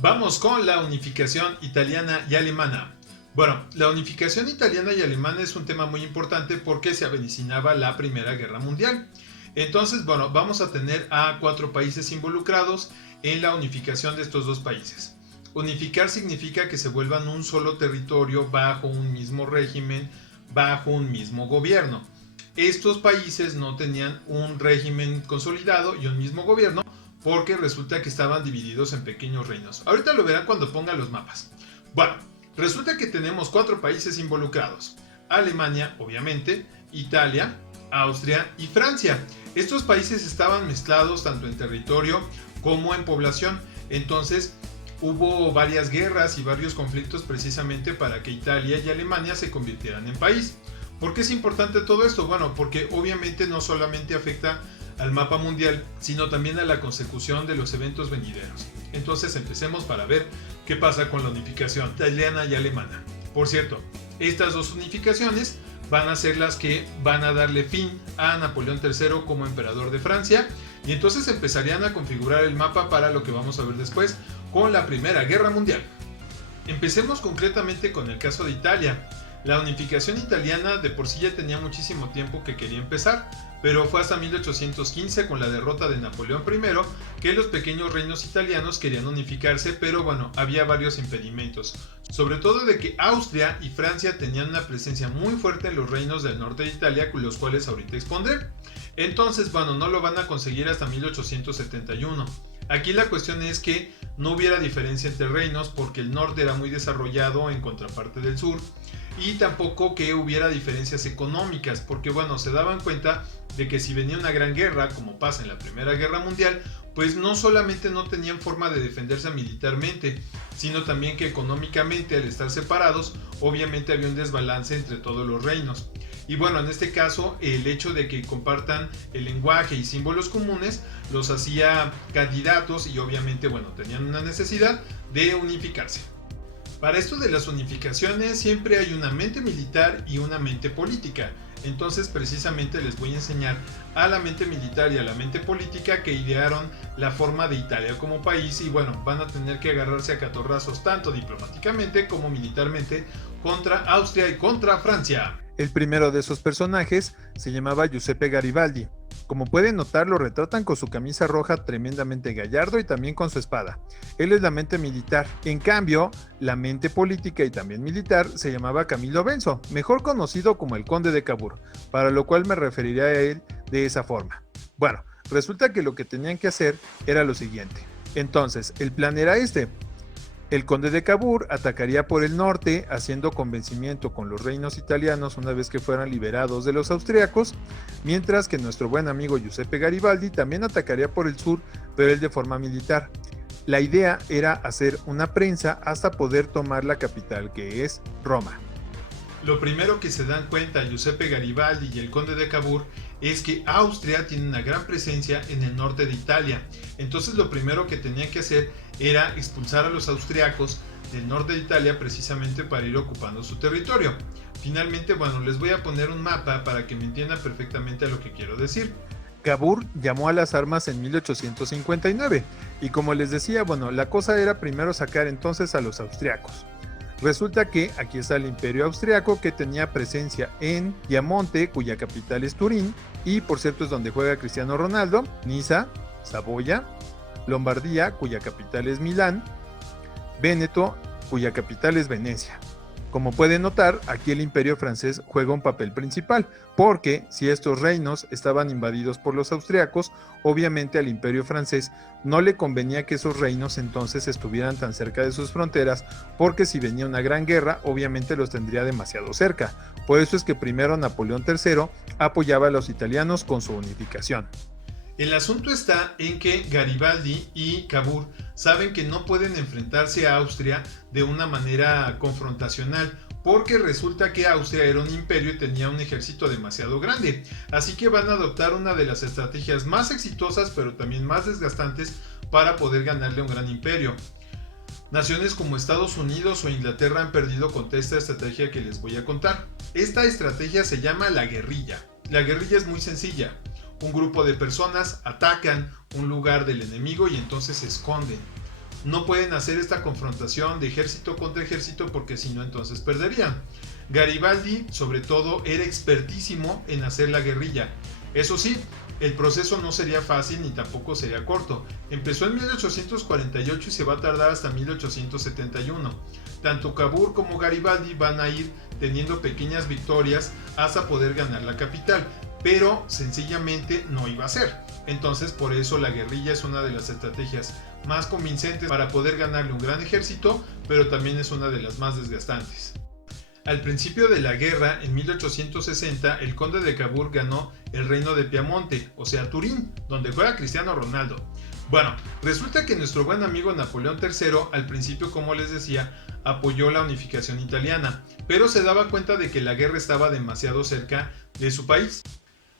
Vamos con la unificación italiana y alemana. Bueno, la unificación italiana y alemana es un tema muy importante porque se avecinaba la Primera Guerra Mundial. Entonces, bueno, vamos a tener a 4 países involucrados en la unificación de estos dos países. Unificar significa que se vuelvan un solo territorio bajo un mismo régimen, bajo un mismo gobierno. Estos países no tenían un régimen consolidado y un mismo gobierno porque resulta que estaban divididos en pequeños reinos. Ahorita lo verán cuando ponga los mapas. Bueno, resulta que tenemos 4 países involucrados. Alemania, obviamente, Italia, Austria y Francia. Estos países estaban mezclados tanto en territorio como en población. Entonces, hubo varias guerras y varios conflictos precisamente para que Italia y Alemania se convirtieran en país. ¿Por qué es importante todo esto? Bueno, porque obviamente no solamente afecta al mapa mundial, sino también a la consecución de los eventos venideros. Entonces empecemos para ver qué pasa con la unificación italiana y alemana. Por cierto, estas dos unificaciones van a ser las que van a darle fin a Napoleón III como emperador de Francia, y entonces empezarían a configurar el mapa para lo que vamos a ver después con la Primera Guerra Mundial. Empecemos concretamente con el caso de Italia. La unificación italiana de por sí ya tenía muchísimo tiempo que quería empezar, pero fue hasta 1815 con la derrota de Napoleón I que los pequeños reinos italianos querían unificarse, pero bueno, había varios impedimentos, sobre todo de que Austria y Francia tenían una presencia muy fuerte en los reinos del norte de Italia, con los cuales ahorita expondré. Entonces, bueno, no lo van a conseguir hasta 1871. Aquí la cuestión es que no hubiera diferencia entre reinos porque el norte era muy desarrollado en contraparte del sur, y tampoco que hubiera diferencias económicas porque bueno, se daban cuenta de que si venía una gran guerra como pasa en la Primera Guerra Mundial, pues no solamente no tenían forma de defenderse militarmente, sino también que económicamente al estar separados obviamente había un desbalance entre todos los reinos. Y bueno, en este caso el hecho de que compartan el lenguaje y símbolos comunes los hacía candidatos y obviamente bueno, tenían una necesidad de unificarse. Para esto de las unificaciones siempre hay una mente militar y una mente política. Entonces precisamente les voy a enseñar a la mente militar y a la mente política que idearon la forma de Italia como país, y bueno, van a tener que agarrarse a catorrazos tanto diplomáticamente como militarmente contra Austria y contra Francia. El primero de esos personajes se llamaba Giuseppe Garibaldi. Como pueden notar, lo retratan con su camisa roja tremendamente gallardo y también con su espada. Él es la mente militar. En cambio, la mente política y también militar se llamaba Camillo Benso, mejor conocido como el Conde de Cavour, para lo cual me referiré a él de esa forma. Bueno, resulta que lo que tenían que hacer era lo siguiente. Entonces, el plan era este. El conde de Cavour atacaría por el norte, haciendo convencimiento con los reinos italianos una vez que fueran liberados de los austriacos, mientras que nuestro buen amigo Giuseppe Garibaldi también atacaría por el sur, pero él de forma militar. La idea era hacer una prensa hasta poder tomar la capital, que es Roma. Lo primero que se dan cuenta Giuseppe Garibaldi y el conde de Cavour es que Austria tiene una gran presencia en el norte de Italia. Entonces lo primero que tenían que hacer era expulsar a los austriacos del norte de Italia precisamente para ir ocupando su territorio. Finalmente, bueno, les voy a poner un mapa para que me entiendan perfectamente a lo que quiero decir. Cavour llamó a las armas en 1859 y como les decía, bueno, la cosa era primero sacar entonces a los austriacos. Resulta que aquí está el Imperio Austriaco, que tenía presencia en Piamonte, cuya capital es Turín, y por cierto es donde juega Cristiano Ronaldo, Niza, Saboya, Lombardía, cuya capital es Milán, Véneto, cuya capital es Venecia. Como pueden notar, aquí el Imperio francés juega un papel principal, porque si estos reinos estaban invadidos por los austriacos, obviamente al Imperio francés no le convenía que esos reinos entonces estuvieran tan cerca de sus fronteras, porque si venía una gran guerra, obviamente los tendría demasiado cerca. Por eso es que primero Napoleón III apoyaba a los italianos con su unificación. El asunto está en que Garibaldi y Cavour saben que no pueden enfrentarse a Austria de una manera confrontacional, porque resulta que Austria era un imperio y tenía un ejército demasiado grande, así que van a adoptar una de las estrategias más exitosas pero también más desgastantes para poder ganarle a un gran imperio. Naciones como Estados Unidos o Inglaterra han perdido contra esta estrategia que les voy a contar. Esta estrategia se llama la guerrilla. La guerrilla es muy sencilla. Un grupo de personas atacan un lugar del enemigo y entonces se esconden. no pueden hacer esta confrontación de ejército contra ejército porque si no entonces perderían. Garibaldi sobre todo era expertísimo en hacer la guerrilla. Eso sí, el proceso no sería fácil ni tampoco sería corto. Empezó en 1848 y se va a tardar hasta 1871. Tanto Cavour como Garibaldi van a ir teniendo pequeñas victorias hasta poder ganar la capital, pero sencillamente no iba a ser. Entonces por eso la guerrilla es una de las estrategias más convincentes para poder ganarle un gran ejército, pero también es una de las más desgastantes. Al principio de la guerra, en 1860, el conde de Cavour ganó el reino de Piamonte, o sea Turín, donde juega Cristiano Ronaldo. Bueno, resulta que nuestro buen amigo Napoleón III, al principio, como les decía, apoyó la unificación italiana, pero se daba cuenta de que la guerra estaba demasiado cerca de su país.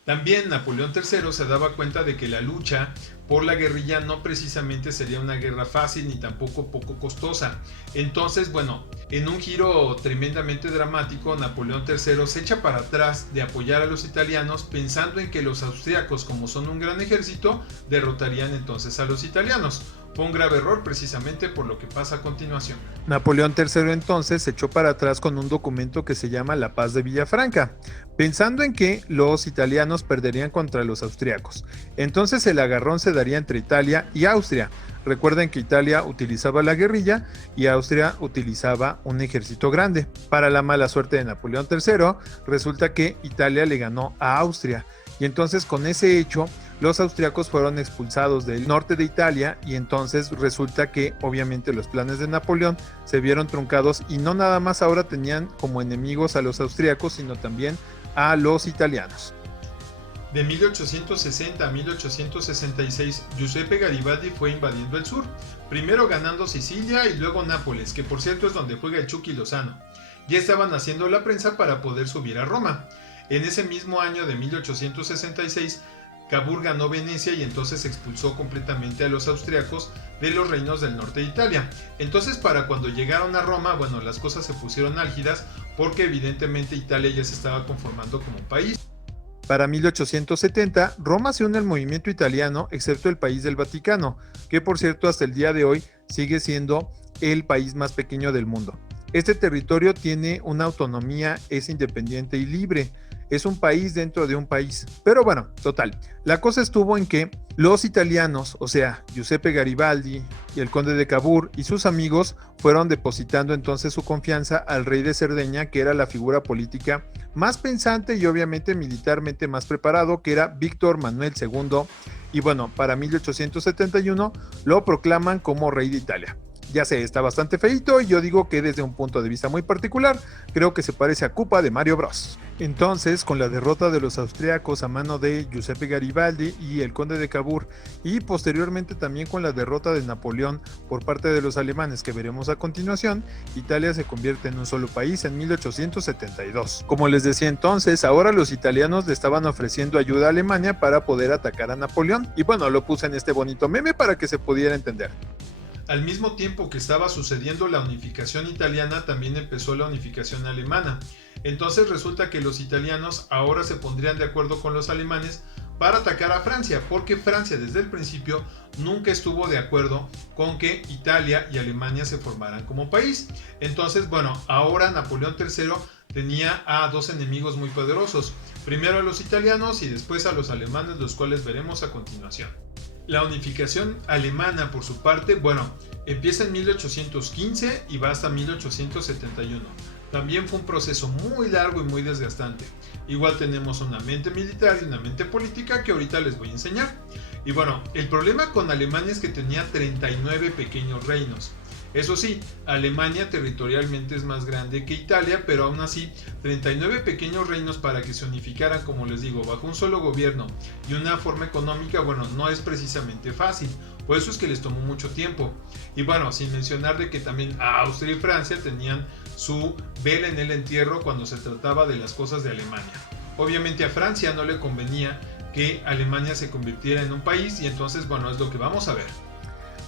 También Napoleón III se daba cuenta de que la lucha por la guerrilla no precisamente sería una guerra fácil ni tampoco poco costosa. Entonces, bueno, en un giro tremendamente dramático, Napoleón III se echa para atrás de apoyar a los italianos pensando en que los austriacos, como son un gran ejército, derrotarían entonces a los italianos. Fue un grave error precisamente por lo que pasa a continuación. Napoleón III entonces se echó para atrás con un documento que se llama la Paz de Villafranca, pensando en que los italianos perderían contra los austriacos. Entonces el agarrón se daría entre Italia y Austria. Recuerden que Italia utilizaba la guerrilla y Austria utilizaba un ejército grande. Para la mala suerte de Napoleón III, resulta que Italia le ganó a Austria. Y entonces con ese hecho, los austriacos fueron expulsados del norte de Italia y entonces resulta que obviamente los planes de Napoleón se vieron truncados y no nada más ahora tenían como enemigos a los austriacos, sino también a los italianos. De 1860 a 1866, Giuseppe Garibaldi fue invadiendo el sur, primero ganando Sicilia y luego Nápoles, que por cierto es donde juega el Chucky Lozano. Ya estaban haciendo la prensa para poder subir a Roma. En ese mismo año de 1866, Cavour ganó Venecia y entonces expulsó completamente a los austriacos de los reinos del norte de Italia. Entonces para cuando llegaron a Roma, bueno, las cosas se pusieron álgidas porque evidentemente Italia ya se estaba conformando como un país. Para 1870, Roma se une al movimiento italiano, excepto el país del Vaticano, que por cierto hasta el día de hoy sigue siendo el país más pequeño del mundo. Este territorio tiene una autonomía, es independiente y libre. Es un país dentro de un país. Pero bueno, total. La cosa estuvo en que los italianos, o sea, Giuseppe Garibaldi y el conde de Cavour y sus amigos fueron depositando entonces su confianza al rey de Cerdeña, que era la figura política más pensante y obviamente militarmente más preparado, que era Víctor Manuel II. Y bueno, para 1871 lo proclaman como rey de Italia. Ya sé, está bastante feito y yo digo que desde un punto de vista muy particular, creo que se parece a Koopa de Mario Bros. Entonces, con la derrota de los austriacos a mano de Giuseppe Garibaldi y el conde de Cavour, y posteriormente también con la derrota de Napoleón por parte de los alemanes que veremos a continuación, Italia se convierte en un solo país en 1872. Como les decía entonces, ahora los italianos le estaban ofreciendo ayuda a Alemania para poder atacar a Napoleón, y bueno, lo puse en este bonito meme para que se pudiera entender. Al mismo tiempo que estaba sucediendo la unificación italiana, también empezó la unificación alemana. Entonces resulta que los italianos ahora se pondrían de acuerdo con los alemanes para atacar a Francia, porque Francia desde el principio nunca estuvo de acuerdo con que Italia y Alemania se formaran como país. Entonces, bueno, ahora Napoleón III tenía a dos enemigos muy poderosos, primero a los italianos y después a los alemanes, los cuales veremos a continuación. La unificación alemana, por su parte, bueno, empieza en 1815 y va hasta 1871. También fue un proceso muy largo y muy desgastante. Igual tenemos una mente militar y una mente política que ahorita les voy a enseñar. Y bueno, el problema con Alemania es que tenía 39 pequeños reinos. Eso sí, Alemania territorialmente es más grande que Italia, pero aún así 39 pequeños reinos para que se unificaran, como les digo, bajo un solo gobierno y una forma económica, bueno, no es precisamente fácil. Por eso es que les tomó mucho tiempo. Y bueno, sin mencionar de que también Austria y Francia tenían su vela en el entierro cuando se trataba de las cosas de Alemania. Obviamente a Francia no le convenía que Alemania se convirtiera en un país y entonces, bueno, es lo que vamos a ver.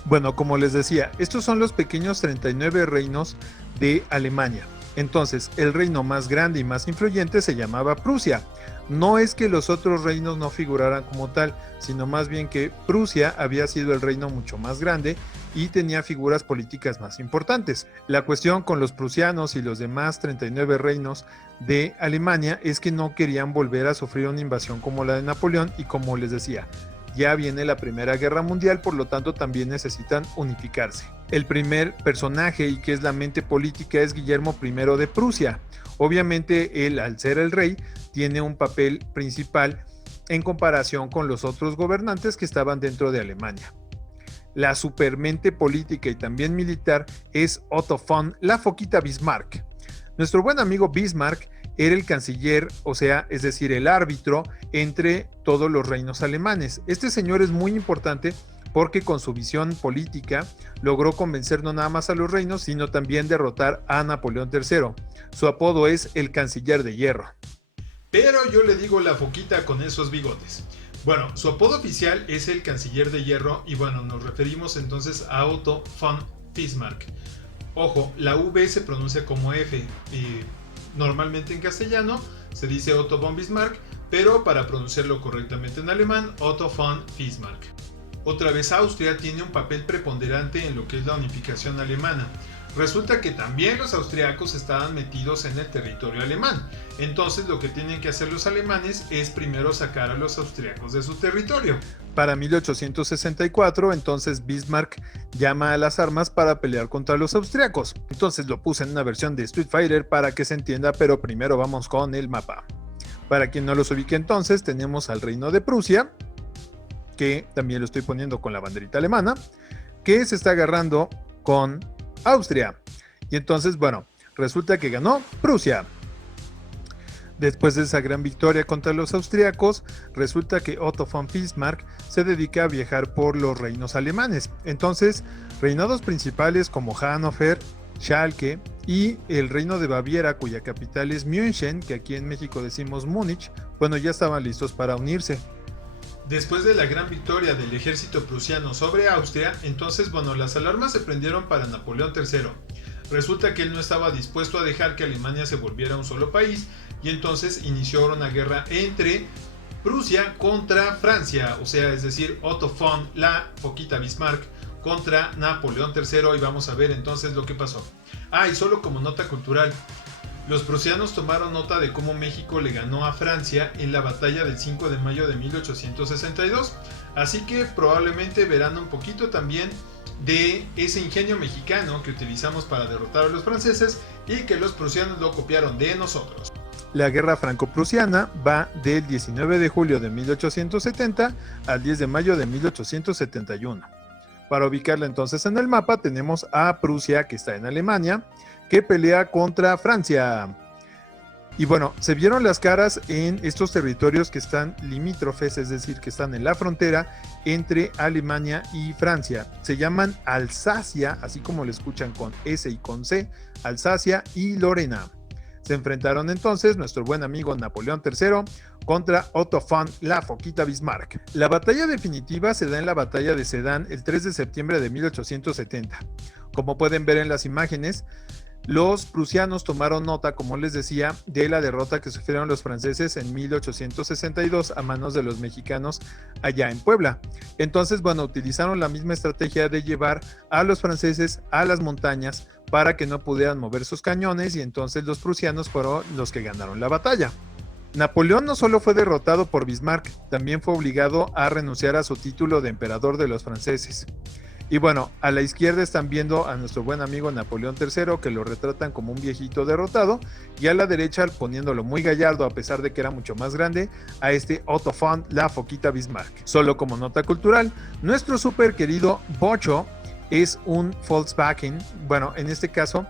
Bueno, como les decía, estos son los pequeños 39 reinos de Alemania. Entonces, el reino más grande y más influyente se llamaba Prusia. No es que los otros reinos no figuraran como tal, sino más bien que Prusia había sido el reino mucho más grande y tenía figuras políticas más importantes. La cuestión con los prusianos y los demás 39 reinos de Alemania es que no querían volver a sufrir una invasión como la de Napoleón, y como les decía, ya viene la Primera Guerra Mundial, por lo tanto también necesitan unificarse. El primer personaje, y que es la mente política, es Guillermo I de Prusia. Obviamente él, al ser el rey, tiene un papel principal en comparación con los otros gobernantes que estaban dentro de Alemania. La supermente política y también militar es Otto von La Foquita Bismarck. Nuestro buen amigo Bismarck era el canciller, o sea, es decir, el árbitro entre todos los reinos alemanes. Este señor es muy importante porque con su visión política logró convencer no nada más a los reinos, sino también derrotar a Napoleón III. Su apodo es el Canciller de Hierro. Pero yo le digo la foquita con esos bigotes. Bueno, su apodo oficial es el Canciller de Hierro y bueno, nos referimos entonces a Otto von Bismarck. Ojo, la V se pronuncia como F y normalmente en castellano se dice Otto von Bismarck, pero para pronunciarlo correctamente en alemán, Otto von Bismarck. Otra vez Austria tiene un papel preponderante en lo que es la unificación alemana. Resulta que también los austriacos estaban metidos en el territorio alemán. Entonces lo que tienen que hacer los alemanes es primero sacar a los austriacos de su territorio. Para 1864, entonces Bismarck llama a las armas para pelear contra los austriacos. Entonces lo puse en una versión de Street Fighter para que se entienda, pero primero vamos con el mapa. Para quien no los ubique entonces, tenemos al Reino de Prusia, que también lo estoy poniendo con la banderita alemana, que se está agarrando con Austria. Y entonces, bueno, resulta que ganó Prusia. Después de esa gran victoria contra los austriacos, resulta que Otto von Bismarck se dedica a viajar por los reinos alemanes. Entonces, reinados principales como Hannover, Schalke y el reino de Baviera, cuya capital es München, que aquí en México decimos Múnich, bueno, ya estaban listos para unirse. Después de la gran victoria del ejército prusiano sobre Austria, entonces, bueno, las alarmas se prendieron para Napoleón III. Resulta que él no estaba dispuesto a dejar que Alemania se volviera un solo país y entonces inició una guerra entre Prusia contra Francia, o sea, es decir, Otto von La Foquita Bismarck contra Napoleón III, y vamos a ver entonces lo que pasó. Y solo como nota cultural, los prusianos tomaron nota de cómo México le ganó a Francia en la batalla del 5 de mayo de 1862, así que probablemente verán un poquito también de ese ingenio mexicano que utilizamos para derrotar a los franceses y que los prusianos lo copiaron de nosotros. La guerra franco-prusiana va del 19 de julio de 1870 al 10 de mayo de 1871. Para ubicarla entonces en el mapa tenemos a Prusia, que está en Alemania, que pelea contra Francia. Y bueno, se vieron las caras en estos territorios que están limítrofes, es decir, que están en la frontera entre Alemania y Francia. Se llaman Alsacia, así como lo escuchan con S y con C, Alsacia y Lorena. Se enfrentaron entonces nuestro buen amigo Napoleón III contra Otto von La Foquita Bismarck. La batalla definitiva se da en la batalla de Sedan el 3 de septiembre de 1870. Como pueden ver en las imágenes, los prusianos tomaron nota, como les decía, de la derrota que sufrieron los franceses en 1862 a manos de los mexicanos allá en Puebla. Entonces, bueno, utilizaron la misma estrategia de llevar a los franceses a las montañas para que no pudieran mover sus cañones, y entonces los prusianos fueron los que ganaron la batalla. Napoleón no solo fue derrotado por Bismarck, también fue obligado a renunciar a su título de emperador de los franceses. Y bueno, a la izquierda están viendo a nuestro buen amigo Napoleón III, que lo retratan como un viejito derrotado, y a la derecha, poniéndolo muy gallardo a pesar de que era mucho más grande, a este Otto von La Foquita Bismarck. Solo como nota cultural, nuestro súper querido Bocho es un Volkswagen. Bueno, en este caso,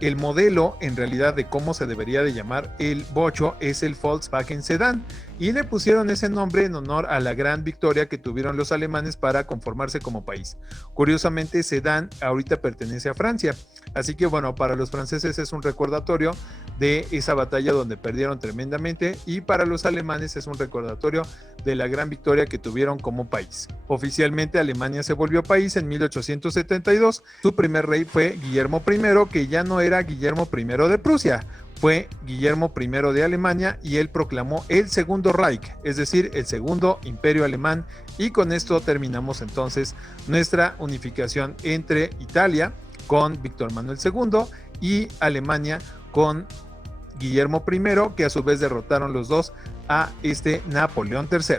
el modelo en realidad de cómo se debería de llamar el Bocho es el Volkswagen Sedan, y le pusieron ese nombre en honor a la gran victoria que tuvieron los alemanes para conformarse como país. Curiosamente, Sedan ahorita pertenece a Francia, así que bueno, para los franceses es un recordatorio de esa batalla donde perdieron tremendamente, y para los alemanes es un recordatorio de la gran victoria que tuvieron como país. Oficialmente Alemania se volvió país en 1872. Su primer rey fue Guillermo I, que ya no era Guillermo I de Prusia. fue Guillermo I de Alemania y él proclamó el Segundo Reich, es decir, el Segundo Imperio Alemán, y con esto terminamos entonces nuestra unificación entre Italia con Víctor Manuel II y Alemania con Guillermo I, que a su vez derrotaron los dos a Napoleón III.